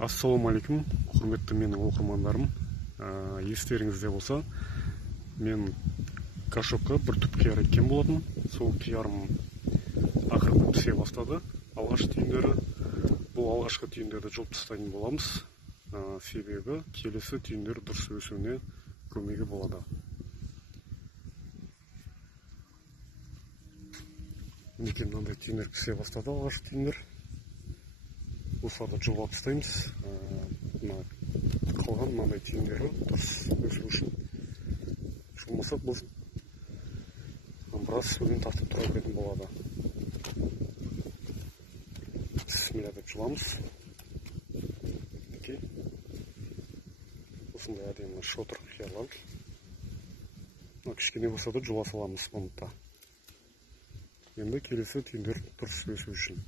Ассалаумағалейкум, құрметті менің оқырмандарым. Естеріңізде болса, мен кашопқа бір түп қияр еккен болатын. Сол қиярым ақырын пісе бастады. Алғашқы түйіндері, бұл алғашқы түйіндерді жұлып тастайтын боламыз. Себебі келесі түйіндер дұрыс өсуіне көмегі болады. Мінекей мынандай түйіндер пісе бастады, алғашқы түйіндер. Осыларды жұлып тастаймыз. Қалған мынандай түйіндері дұрыс өсу үшін жұлмасақ, бұл біраз сөзін тартып тұра беретін болады. Бисмилля деп жұламыз. Осындай әдемі шотыр қиярлар. Кішкене болса да жұла саламыз бұны да. Енді келесі түйіндер дұрыс өсу үшін